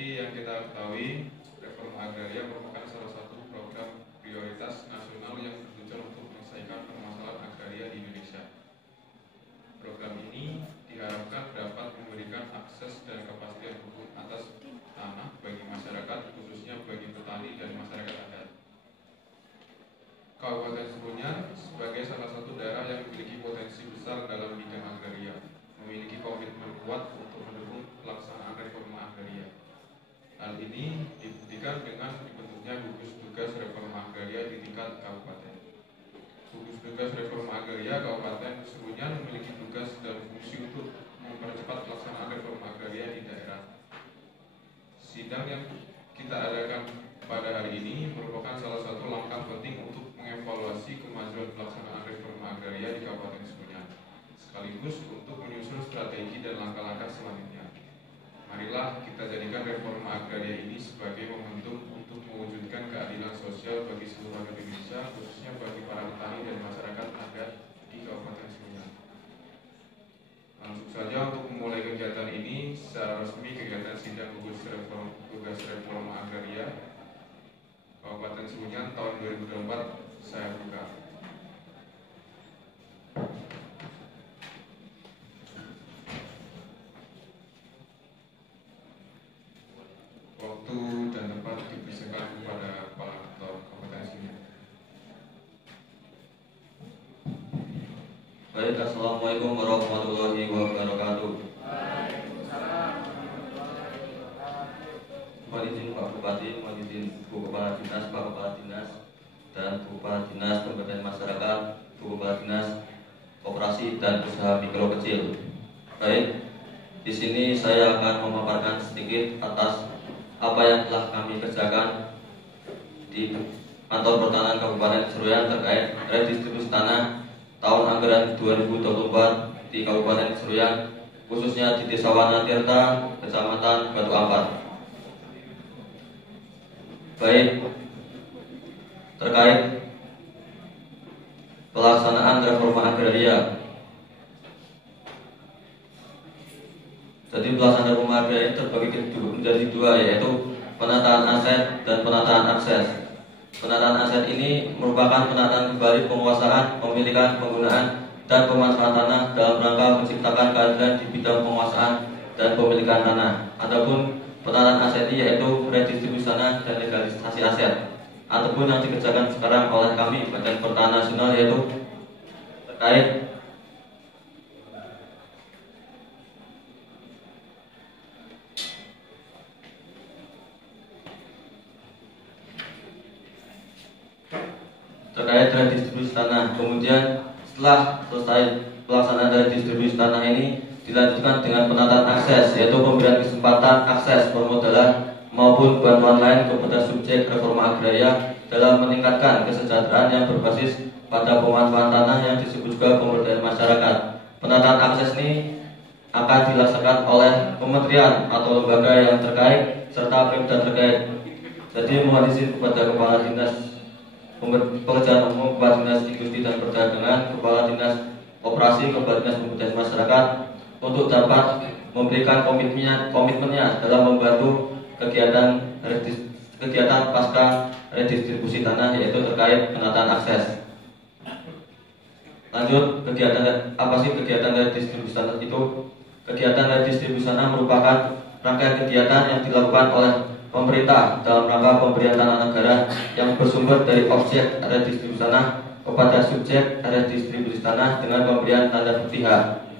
Seperti yang kita ketahui, reforma agraria merupakan salah satu program prioritas nasional yang bertujuan untuk menyelesaikan permasalahan agraria di Indonesia. Program ini diharapkan dapat memberikan akses dan kepastian hukum atas tanah bagi masyarakat, khususnya bagi petani dan masyarakat adat. Kabupaten Seruyan sebagai salah satu daerah yang memiliki potensi besar dalam bidang agraria, memiliki komitmen kuat untuk mendukung pelaksanaan reforma agraria. Hal ini dibuktikan dengan dibentuknya gugus tugas reforma agraria di tingkat kabupaten. Gugus tugas reforma agraria Kabupaten Seruyan memiliki tugas dan fungsi untuk mempercepat pelaksanaan reforma agraria di daerah. Sidang yang kita adakan pada hari ini merupakan salah satu langkah penting untuk mengevaluasi kemajuan pelaksanaan reforma agraria di Kabupaten Seruyan, sekaligus untuk menyusun strategi dan langkah-langkah selanjutnya. Marilah kita jadikan reforma agraria ini sebagai momentum untuk mewujudkan keadilan sosial bagi seluruh rakyat Indonesia, khususnya bagi para petani dan masyarakat adat di Kabupaten Seruyan. Langsung saja untuk memulai kegiatan ini, secara resmi kegiatan sidang gugus reforma agraria Kabupaten Seruyan tahun 2024 saya buka. Waktu dan tempat dipersilakan kepada Kepala Kantor Kabupaten Seruyan. Baik, assalamualaikum warahmatullahi wabarakatuh. Mohon izin Pak Bupati, mohon izin Bu Kepala Dinas, Pak Kepala Dinas, dan Bu Kepala Dinas Pemberdayaan Masyarakat, Bu Kepala Dinas Koperasi dan Usaha Mikro Kecil. Baik, di sini saya akan memaparkan sedikit atas apa yang telah kami kerjakan di Kantor Pertanahan Kabupaten Seruyan terkait redistribusi tanah tahun anggaran 2024 di Kabupaten Seruyan, khususnya di Desa Wanatirta, Kecamatan Batu Ampar. Baik, terkait pelaksanaan reforma agraria. Jadi pelaksanaan reforma agraria terbagi menjadi dua, yaitu penataan aset dan penataan akses. Penataan aset ini merupakan penataan kembali penguasaan, pemilikan, penggunaan, dan pemanfaatan tanah dalam rangka menciptakan keadilan di bidang penguasaan dan pemilikan tanah. Adapun penataan aset ini yaitu redistribusi tanah dan legalisasi aset, ataupun yang dikerjakan sekarang oleh kami Badan Pertanahan Nasional, yaitu terkait redistribusi tanah. Kemudian setelah selesai pelaksanaan redistribusi tanah ini dilanjutkan dengan penataan akses, yaitu pemberian kesempatan akses permodalan maupun bantuan lain kepada subjek reforma agraria dalam meningkatkan kesejahteraan yang berbasis pada pemanfaatan tanah yang disebut juga pemberdayaan masyarakat. Penataan akses ini akan dilaksanakan oleh kementerian atau lembaga yang terkait serta pemda terkait. Jadi mohon izin kepada Kepala Dinas Pekerjaan Umum, Kepala Dinas Industri dan Perdagangan, Kepala Dinas Koperasi, Kepala Dinas Pemberdayaan Masyarakat untuk dapat memberikan komitmennya dalam membantu kegiatan pasca redistribusi tanah, yaitu terkait penataan akses. Lanjut, kegiatan apa sih kegiatan redistribusi tanah itu? Kegiatan redistribusi tanah merupakan rangkaian kegiatan yang dilakukan oleh pemerintah dalam rangka pemberian tanah negara yang bersumber dari objek redistribusi tanah kepada subjek redistribusi tanah dengan pemberian tanda berpihak.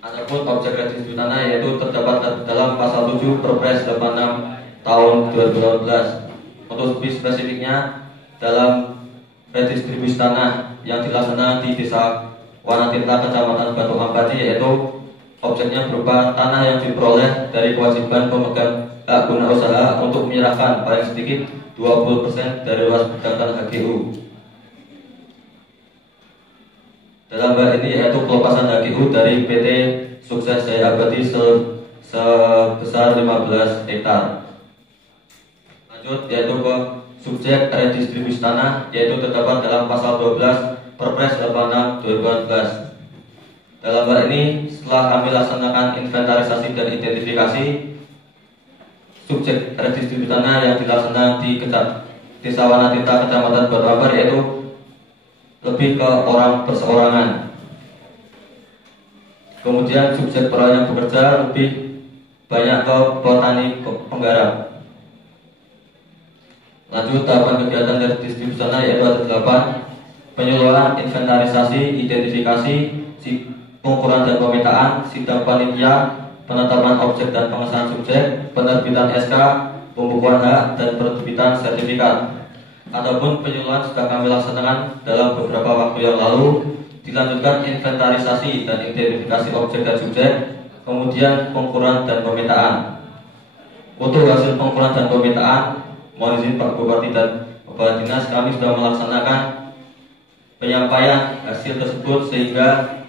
Adapun objek redistribusi tanah yaitu terdapat dalam pasal 7 Perpres 86 tahun 2018. Untuk lebih spesifiknya, dalam redistribusi tanah yang dilaksanakan di Desa Wanatirta, Kecamatan Batu Ampar, yaitu objeknya berupa tanah yang diperoleh dari kewajiban pemegang hak guna usaha untuk menyerahkan paling sedikit 20% dari luas berdasarkan HGU. Dalam hal ini yaitu pelepasan HGU dari PT Sukses Jaya Abadi sebesar 15 hektar. Lanjut, yaitu ke subjek redistribusi tanah, yaitu terdapat dalam pasal 12 Perpres 86 2014. Dalam hal ini, setelah kami laksanakan inventarisasi dan identifikasi, subjek redistribusi tanah yang dilaksanakan di Desa Wanatirta, Kecamatan Batu Ampar, yaitu lebih ke orang perseorangan. Kemudian subjek perolehan yang bekerja lebih banyak ke petani penggarap. Lanjut tahapan kegiatan redistribusi tanah yaitu ada 8: penyuluhan, inventarisasi, identifikasi, pengukuran dan pemetaan, sidang panitia, penetapan objek dan pengesahan subjek, penerbitan SK, pembukuan hak, dan penerbitan sertifikat. Adapun penyuluhan sudah kami laksanakan dalam beberapa waktu yang lalu. Dilanjutkan inventarisasi dan identifikasi objek dan subjek, kemudian pengukuran dan pemetaan. Untuk hasil pengukuran dan pemetaan, mohon izin Pak Bupati dan Kepala Dinas, kami sudah melaksanakan penyampaian hasil tersebut, sehingga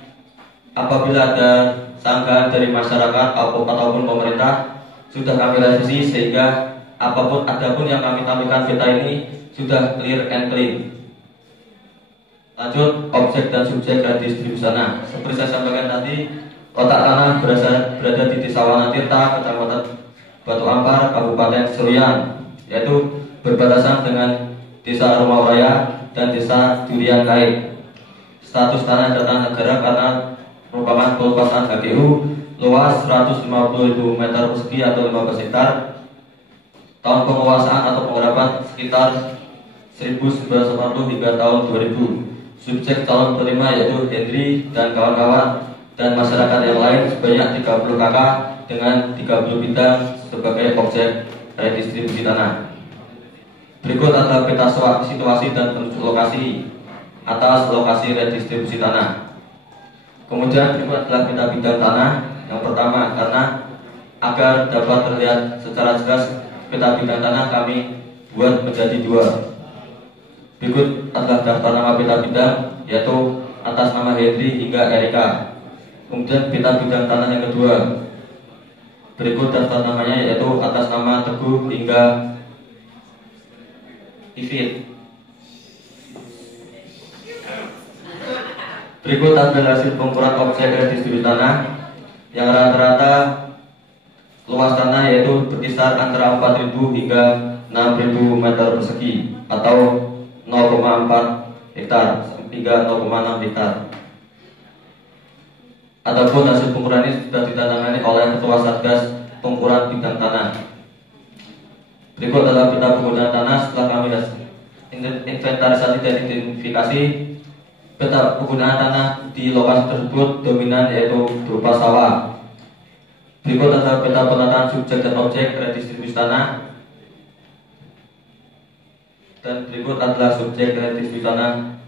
apabila ada sanggahan dari masyarakat ataupun pemerintah sudah kami revisi, sehingga apapun yang kami tampilkan peta ini sudah clear and clean. Lanjut, objek dan subjek redistribusi tanah. Seperti saya sampaikan tadi, letak tanah berada di Desa Wanatirta, Kecamatan Batu Ampar, Kabupaten Seruyan, yaitu berbatasan dengan Desa Rumah dan Desa Durian Kait. Status tanah tanah negara karena merupakan peluasan HGU, luas 150.000 meter persegi atau 15 hektar. Tahun penguasaan atau penggarapan sekitar 1940 hingga tahun 2000. Subjek calon penerima yaitu Henry dan kawan-kawan dan masyarakat yang lain sebanyak 30 KK dengan 30 bidang sebagai objek redistribusi tanah. Berikut adalah peta situasi dan penunjuk lokasi atas lokasi redistribusi tanah. Kemudian berikut adalah peta bidang tanah. Yang pertama, karena agar dapat terlihat secara jelas peta bidang tanah, kami buat menjadi 2. Berikut adalah daftar nama peta bidang, yaitu atas nama Henry hingga Erika. Kemudian peta bidang tanah yang kedua. Berikut daftar namanya, yaitu atas nama Teguh hingga Ivit. Berikut adalah hasil pengukuran objek redistribusi tanah yang rata-rata luas tanah yaitu berkisar antara 4.000 hingga 6.000 meter persegi atau 0,4 hektar hingga 0,6 hektar. Adapun hasil pengukuran ini sudah ditandatangani oleh Ketua Satgas Pengukuran Bidang Tanah. Berikut adalah peta penggunaan tanah setelah kami inventarisasi dan identifikasi. Peta penggunaan tanah di lokasi tersebut dominan yaitu berupa sawah. Berikut adalah peta penataan subjek dan objek redistribusi tanah. Dan berikut adalah subjek redistribusi tanah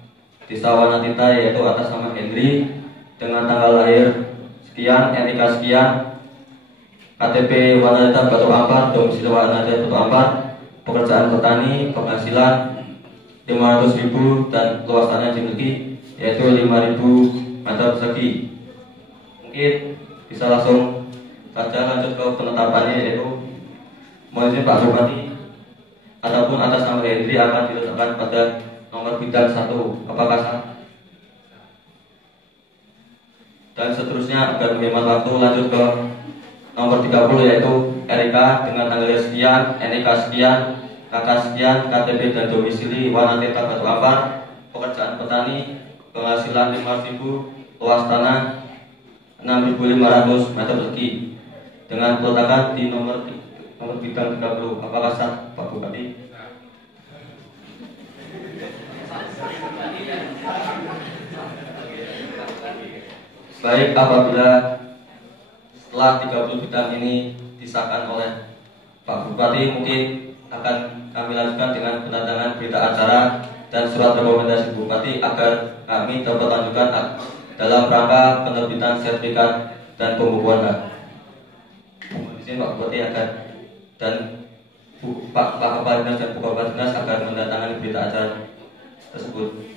Desa Wanatirta yaitu atas nama Henry dengan tanggal lahir sekian, NIK sekian, KTP Wanatirta Batu Ampar, domisili Wanatirta Batu Ampar, pekerjaan petani, penghasilan 500.000 dan luas tanah yang dimiliki yaitu 5.000 meter persegi. Mungkin bisa langsung saja lanjut ke penetapannya, yaitu mohon izin Pak Bupati, ataupun atas nama Henry akan diletakkan pada nomor bidang 1. Apakah sah? Dan seterusnya agar menghemat waktu, lanjut ke nomor 30 yaitu Erika dengan tanggal sekian, NIK sekian, KK sekian, KTP dan domisili Wanatirta Batu Ampar, pekerjaan petani, penghasilan 5.000, luas tanah 6.500 meter persegi dengan peletakan di nomor bidang 30. Apakah sah Pak Bupati? Baik, apabila setelah 30 bidang ini disahkan oleh Pak Bupati, mungkin akan kami lanjutkan dengan penandatangan berita acara dan surat rekomendasi Bupati agar kami dapat lanjutkan dalam rangka penerbitan sertifikat dan pembukuan hak. Mohon izin Pak Bupati agar dan Pak Kepala Dinas dan Kepala Dinas agar mendatangani berita acara tersebut.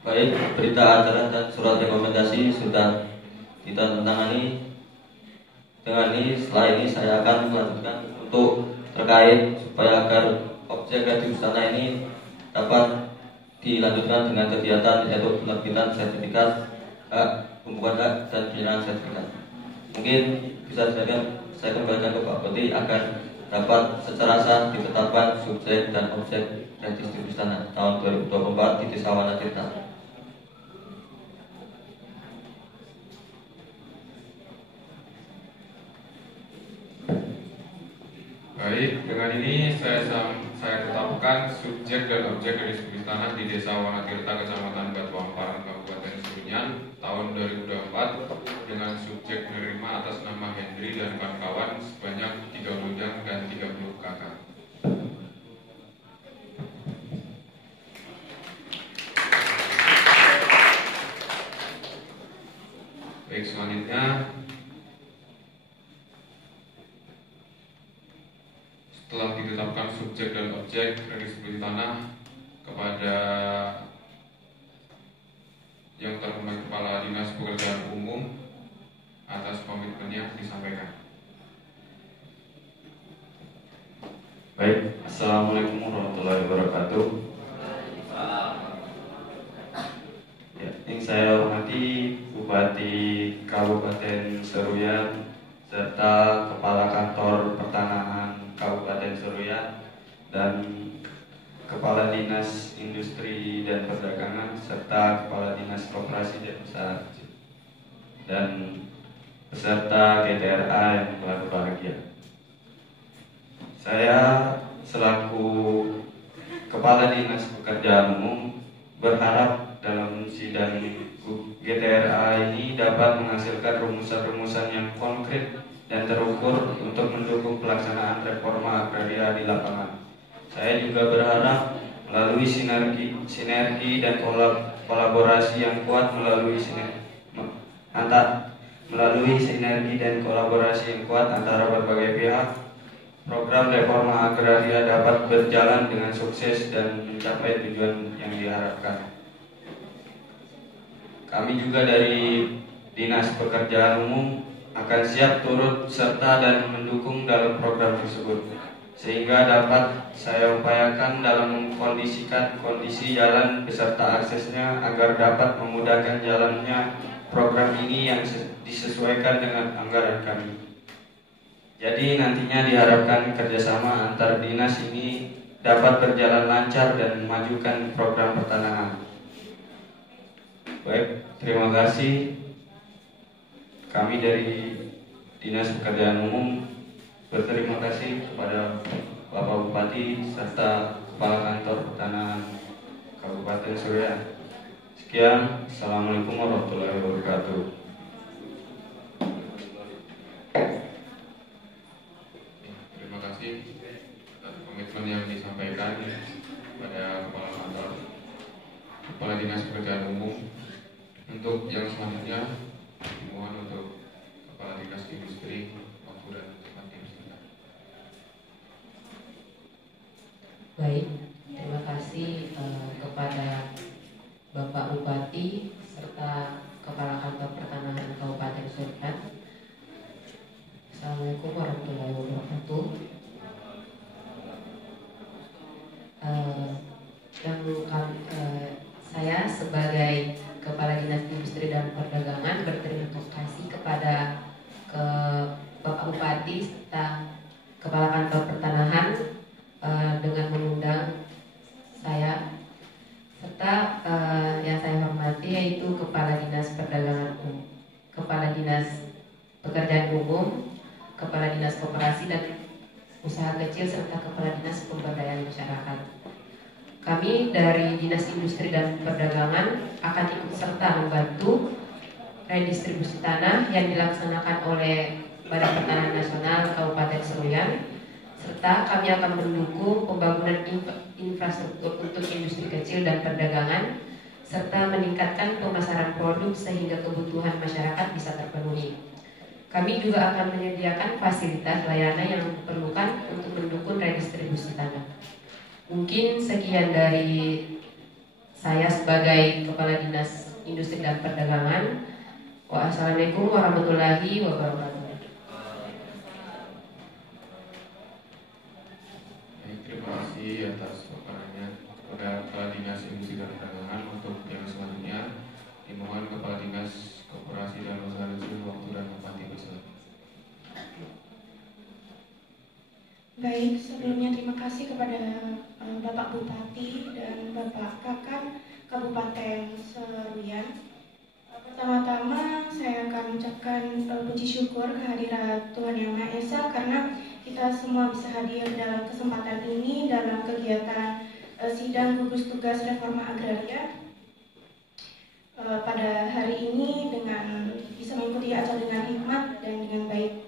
Baik, berita acara dan surat rekomendasi sudah ditandatangani. Dengan ini, setelah ini saya akan melanjutkan untuk terkait supaya agar objek radio istana ini dapat dilanjutkan dengan kegiatan yaitu penerbitan sertifikat hak, pembukaan hak dan penyerahan sertifikat. Mungkin bisa saya kembalikan ke Pak Bupati agar dapat secara sah ditetapkan subjek dan objek redistribusi tanah tahun 2024 di Desa Wanatirta. Baik, dengan ini saya tetapkan subjek dan objek redistribusi tanah di Desa Wanatirta, Kecamatan Batu Amparan, Kabupaten Serunyan tahun 2024 dengan subjek menerima atas nama Hendri dan kawan-kawan sebanyak 3 bujang dan 30 kakak. Baik, selanjutnya setelah ditetapkan subjek dan objek redistribusi tanah kepada yang terhormat Kepala Dinas Pekerjaan Umum atas komitmennya disampaikan. Baik, Assalamualaikum warahmatullahi wabarakatuh. Ya, yang saya hormati Bupati Kabupaten Seruyan serta Kepala Kantor Pertanahan Kabupaten Seruyan dan Kepala Dinas Industri dan Perdagangan serta Kepala Dinas Koperasi dan Usaha Kecil dan peserta GTRA yang telah berbahagia. Saya selaku Kepala Dinas Pekerjaan Umum berharap dalam sidang GTRA ini dapat menghasilkan rumusan-rumusan yang konkret dan terukur untuk mendukung pelaksanaan reforma agraria di lapangan. Saya juga berharap melalui sinergi dan kolaborasi yang kuat antara berbagai pihak, program reforma agraria dapat berjalan dengan sukses dan mencapai tujuan yang diharapkan. Kami juga dari Dinas Pekerjaan Umum akan siap turut serta dan mendukung dalam program tersebut, sehingga dapat saya upayakan dalam mengkondisikan kondisi jalan beserta aksesnya agar dapat memudahkan jalannya program ini yang disesuaikan dengan anggaran kami. Jadi nantinya diharapkan kerjasama antar dinas ini dapat berjalan lancar dan memajukan program pertanahan. Baik, terima kasih. Kami dari Dinas Pekerjaan Umum berterima kasih kepada Bapak Bupati serta Kepala Kantor Pertanahan Kabupaten Seruyan. Sekian, Assalamualaikum warahmatullahi wabarakatuh. Terima kasih atas komitmen yang disampaikan pada Kepala Kantor Kepala Dinas Pekerjaan Umum. Untuk yang selanjutnya mohon untuk Kepala Dinas Industri, Waktu dan Tempat Industri. Baik, terima kasih kepada Bapak Bupati serta Kepala Kantor Pertanahan Kabupaten Seruyan. Assalamualaikum warahmatullahi wabarakatuh. Saya sebagai Kepala Dinas Industri dan Perdagangan berterima kasih kepada Bapak Bupati serta Kepala Kantor Pertanahan dengan mengundang saya serta yang saya hormati yaitu Kepala Dinas Perdagangan Umum, Kepala Dinas Pekerjaan Umum, Kepala Dinas Koperasi dan Usaha Kecil serta Kepala Dinas Pemberdayaan Masyarakat. Kami dari Dinas Industri dan Perdagangan akan ikut serta membantu redistribusi tanah yang dilaksanakan oleh Badan Pertanahan Nasional Kabupaten Seruyan, serta kami akan mendukung pembangunan infrastruktur untuk industri kecil dan perdagangan, serta meningkatkan pemasaran produk sehingga kebutuhan masyarakat bisa terpenuhi. Kami juga akan menyediakan fasilitas layanan yang diperlukan untuk mendukung redistribusi tanah. Mungkin sekian dari saya sebagai Kepala Dinas Industri dan Perdagangan. Wassalamualaikum warahmatullahi wabarakatuh. Terima kasih atas paparannya kepada Kepala Dinas Industri dan Perdagangan. Untuk yang selanjutnya dimohon Kepala Dinas Koperasi dan Usaha Kecil waktu dan tempat dipersilakan. Baik, sebelumnya terima kasih kepada Bapak Bupati dan Bapak Kakan Kabupaten Seruyan. Pertama-tama saya akan mengucapkan puji syukur kehadirat Tuhan Yang Maha Esa karena kita semua bisa hadir dalam kesempatan ini dalam kegiatan sidang gugus tugas reforma agraria pada hari ini dengan bisa mengikuti acara dengan hikmat dan dengan baik.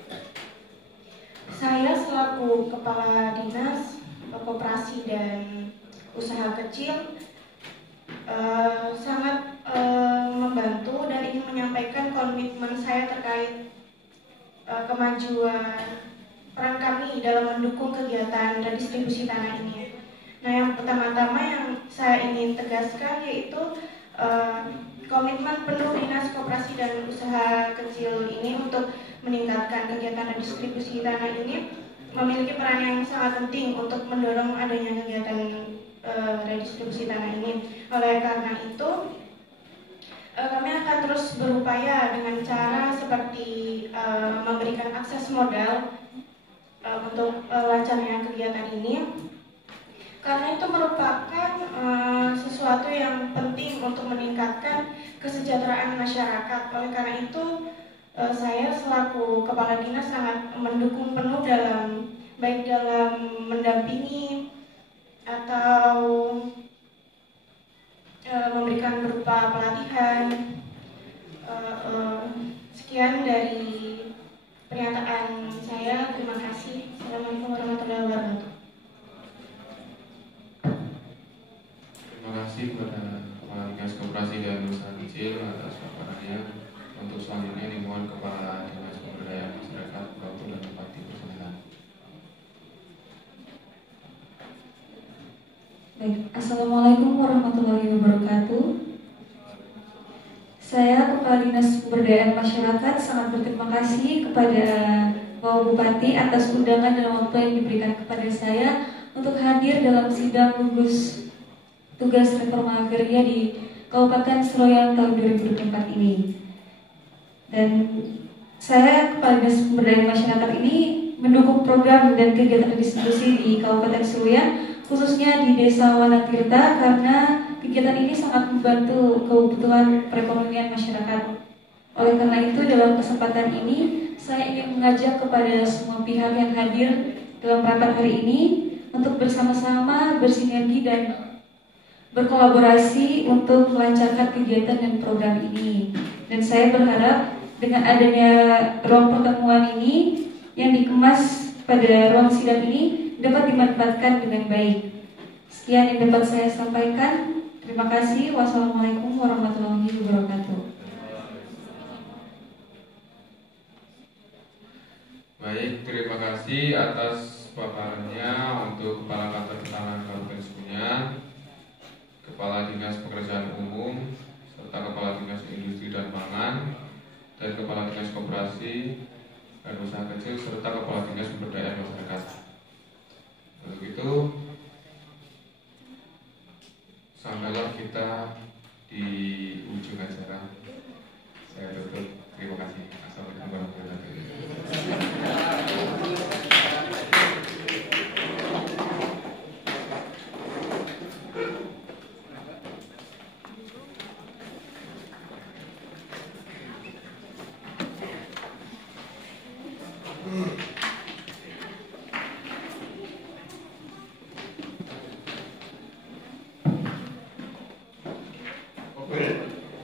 Saya selaku Kepala Dinas Koperasi dan Usaha Kecil sangat membantu dan ingin menyampaikan komitmen saya terkait kemajuan peran kami dalam mendukung kegiatan redistribusi tanah ini. Nah, yang pertama-tama yang saya ingin tegaskan yaitu komitmen penuh Dinas Koperasi dan Usaha Kecil ini untuk meningkatkan kegiatan redistribusi tanah ini memiliki peran yang sangat penting untuk mendorong adanya kegiatan redistribusi tanah ini. Oleh karena itu, kami akan terus berupaya dengan cara seperti memberikan akses modal untuk lancarnya kegiatan ini, karena itu merupakan sesuatu yang penting untuk meningkatkan kesejahteraan masyarakat. Oleh karena itu, saya selaku Kepala Dinas sangat mendukung penuh baik dalam mendampingi atau memberikan berupa pelatihan. Sekian dari pernyataan saya. Terima kasih. Assalamualaikum warahmatullahi wabarakatuh. Terima kasih kepada Kepala Dinas Koperasi dan Usaha Kecil atas paparannya. Untuk selanjutnya dimohon Kepala Dinas Pemberdayaan Masyarakat waktu dan tempat dipersilakan. Baik, Assalamualaikum warahmatullahi wabarakatuh. Saya Kepala Dinas Pemberdayaan Masyarakat sangat berterima kasih kepada Bapak Bupati atas undangan dan waktu yang diberikan kepada saya untuk hadir dalam sidang gugus tugas reforma agraria di Kabupaten Seruyan tahun 2024 ini. Dan saya Kepala Dinas Pemberdayaan Masyarakat ini mendukung program dan kegiatan distribusi di Kabupaten Seruyan, khususnya di Desa Wanatirta, karena kegiatan ini sangat membantu kebutuhan perekonomian masyarakat. Oleh karena itu, dalam kesempatan ini saya ingin mengajak kepada semua pihak yang hadir dalam rapat hari ini untuk bersama-sama bersinergi dan berkolaborasi untuk melancarkan kegiatan dan program ini. Dan saya berharap dengan adanya ruang pertemuan ini yang dikemas pada ruang sidang ini dapat dimanfaatkan dengan baik. Sekian yang dapat saya sampaikan. Terima kasih. Wassalamualaikum warahmatullahi wabarakatuh. Baik, terima kasih atas paparannya untuk Kepala Kantor Pertanahan Kabupaten Seruyan, Kepala Dinas Pekerjaan Umum, serta Kepala Dinas Industri dan Pangan, dan Kepala Dinas Koperasi dan Usaha Kecil, serta Kepala Dinas Pemberdayaan Masyarakat. Untuk itu, sampailah kita di ujung acara. Saya tutup. Terima kasih. Assalamualaikum warahmatullahi wabarakatuh.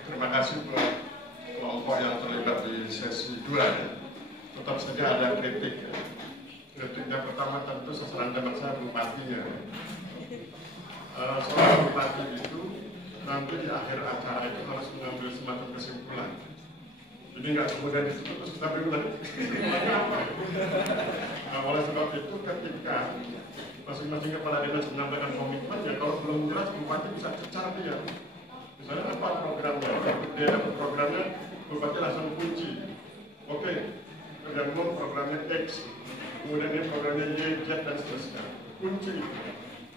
Terima kasih buat kelompok yang terlibat di sesi 2 ya. Tetap saja ada kritik ya. Kritiknya pertama tentu sasaran tembak saya bupatinya. Soal bupati itu nanti di akhir acara itu harus mengambil semacam kesimpulan. Jadi nggak kemudian disitu terus kita bingung lagi kesimpulannya apa. Nah, oleh sebab itu ketika masing-masing kepala dinas menyampaikan komitmennya. Kalau belum jelas, bupati bisa cecar dia. Misalnya apa programnya? Dia dapat programnya, bupati langsung kunci. Oke, kerjaan umum programnya X, kemudian ini programnya Y, Z dan seterusnya. Kunci.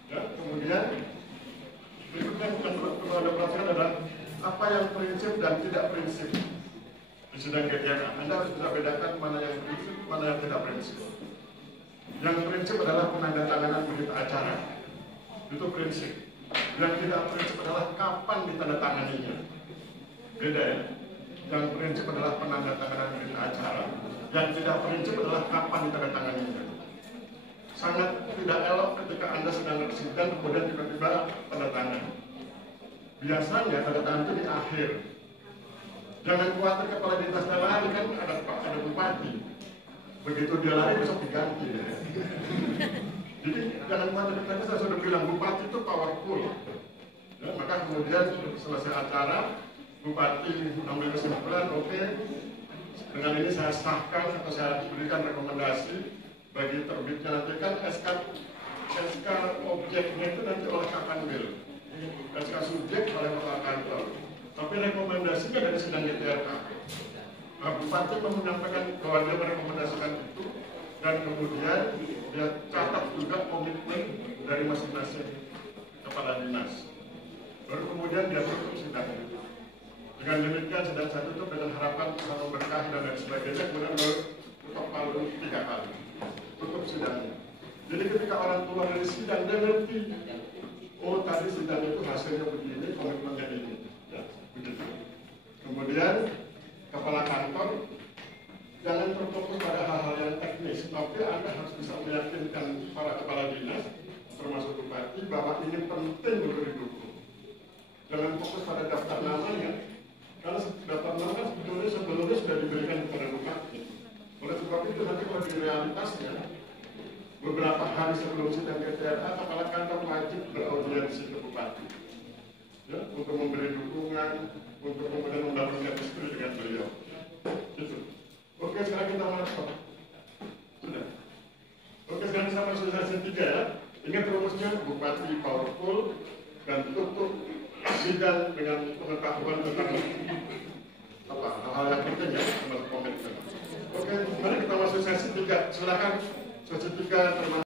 Ya, kemudian berikutnya bukan perlu ada perhatian adalah apa yang prinsip dan tidak prinsip. Di sidang GTNA, Anda harus bisa bedakan mana yang prinsip, mana yang tidak prinsip. Yang prinsip adalah penandatanganan berita acara. Itu prinsip. Yang tidak prinsip adalah kapan ditandatanganinya. Beda ya. Yang prinsip adalah penandatanganan berita acara. Yang tidak prinsip adalah kapan ditandatanganinya. Sangat tidak elok ketika Anda sedang bersidang kemudian tiba-tiba tanda tangan. Biasanya tanda tangan itu di akhir. Jangan khawatir kepala dinasnya lari, kan ada bupati. Begitu dia lari besok diganti. Ya. Jadi jangan khawatir, tadi saya sudah bilang bupati itu powerful. Ya, maka kemudian selesai acara, bupati ambil kesimpulan, oke, dengan ini saya sahkan atau saya berikan rekomendasi bagi terbitnya nanti kan SK objeknya itu nanti oleh Kapanwil, SK subjek oleh kepala kantor. Tapi rekomendasinya dari sidang GTRA. Nah, bupati menyampaikan bahwa dia merekomendasikan itu dan kemudian dia catat juga komitmen dari masing-masing kepala dinas. Baru kemudian dia tutup sidangnya. Dengan demikian sidang saya tutup dengan harapan selalu berkah dan lain sebagainya. Kemudian baru tutup palu 3 kali. Tutup sidangnya. Jadi ketika orang keluar dari sidang dia ngerti. Oh tadi sidang itu hasilnya begini, komitmennya ini. Ya, begitu. Kemudian kepala kantor jangan terfokus pada hal-hal yang teknis, tapi Anda harus bisa meyakinkan para kepala dinas, termasuk bupati, bahwa ini penting untuk didukung. Jangan fokus pada daftar namanya, karena daftar nama kan sebelumnya sudah diberikan kepada bupati. Oleh sebab itu nanti kalau di realitasnya, beberapa hari sebelum sidang GTRA, kepala kantor wajib beraudiensi ke bupati, ya, untuk memberi dukungan, untuk kemudian membangun chemistry dengan beliau. Gitu. Oke, sekarang kita masuk. Sudah. Oke, sekarang kita masuk sesi 3 ya. Ingat rumusnya, bupati powerful dan tutup sidang dengan pengetahuan tentang apa hal-hal yang penting ya, termasuk komitmen. Oke, mari kita masuk sesi 3. Silakan sesi 3 termasuk